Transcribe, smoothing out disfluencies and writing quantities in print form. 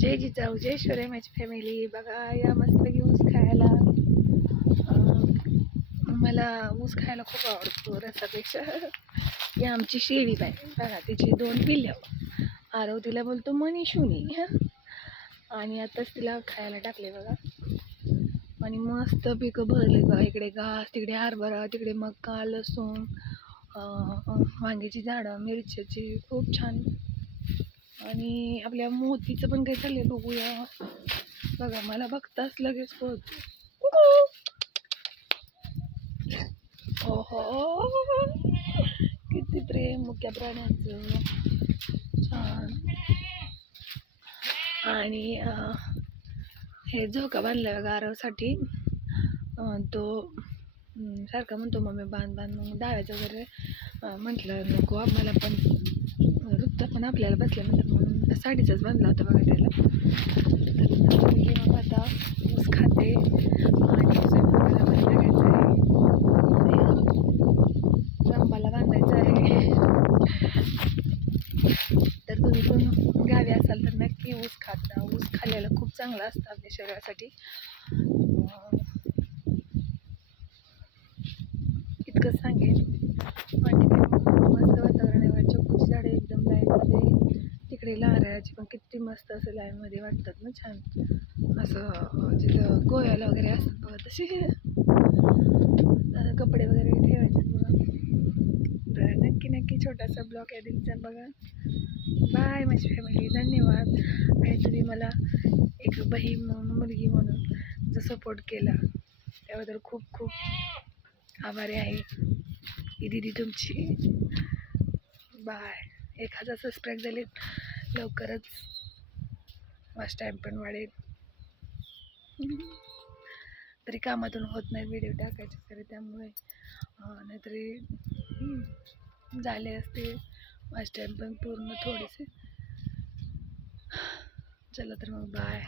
जय जिजाऊ जय शिवराय माझी फॅमिली. बघा या मस्तपैकी ऊस खायला. मला ऊस खायला खूप आवडतो रसापेक्षा. ही आमची शेळी बाई बघा, तिची 2 पिल्लं. आरव तिला बोलतो मनीषुनी आणि आताच तिला खायला टाकले बघा. आणि मस्त पिकं भरले बघा. इकडे घास, तिकडे हरभरा, तिकडे मका, लसूण, वांग्याची झाडं, मिरच्याची, खूप छान. आणि आपल्या मोतीचं पण काही चाललंय बघूया. बघा मला बघताच लगेच कळत. ओहो, किती प्रेम मुक्या प्राण्यांचं, छान. आणि हे झोका बांधला बघा आरवसाठी. तो सारखा म्हणतो मम्मी बांध बांध. मग डाव्याचं वगैरे म्हटलं नको आम्हाला, पण वृत्त पण आपल्याला बसल्यानंतर म्हणून साडीचाच बांधला होता बघा त्याला. तर मग आता ऊस खाते आणि स्वयंपाकाला पण लागायचं आहे, रंबाला बांधायचं आहे. तर तुम्ही पण गावी असाल तर नक्की ऊस खात जा. ऊस खाल्ल्याला खूप चांगलं असतं आपल्या शरीरासाठी. इतकंच सांगेन. आणि मस्त वातावरण आहे. चिकूची झाडे एकदम लाईनमध्ये. तिकडे नारळाची पण किती मस्त असं लाईनमध्ये वाटतात ना, छान. असं जिथं गोव्याला वगैरे असतात बघा तसे. कपडे वगैरे ठेवायचे बघा. तर नक्की नक्की छोटासा ब्लॉग या दिवसा बघा. बाय माझी फॅमिली, धन्यवाद. आणि तुम्ही मला एक बहीण म्हणून, मुलगी म्हणून जो सपोर्ट केला त्याबद्दल खूप खूप आभारी आहे. ही दीदी तुमची. बाय. 1000 सबस्क्राईब झाले लवकरच. वाच टाईम पण वाढेल. तरी कामातून होत नाही व्हिडिओ टाकायचे तरी, त्यामुळे नाहीतरी झाले असते. वाच टाईम पण पूर्ण थोडेसे. चला तर मग बाय.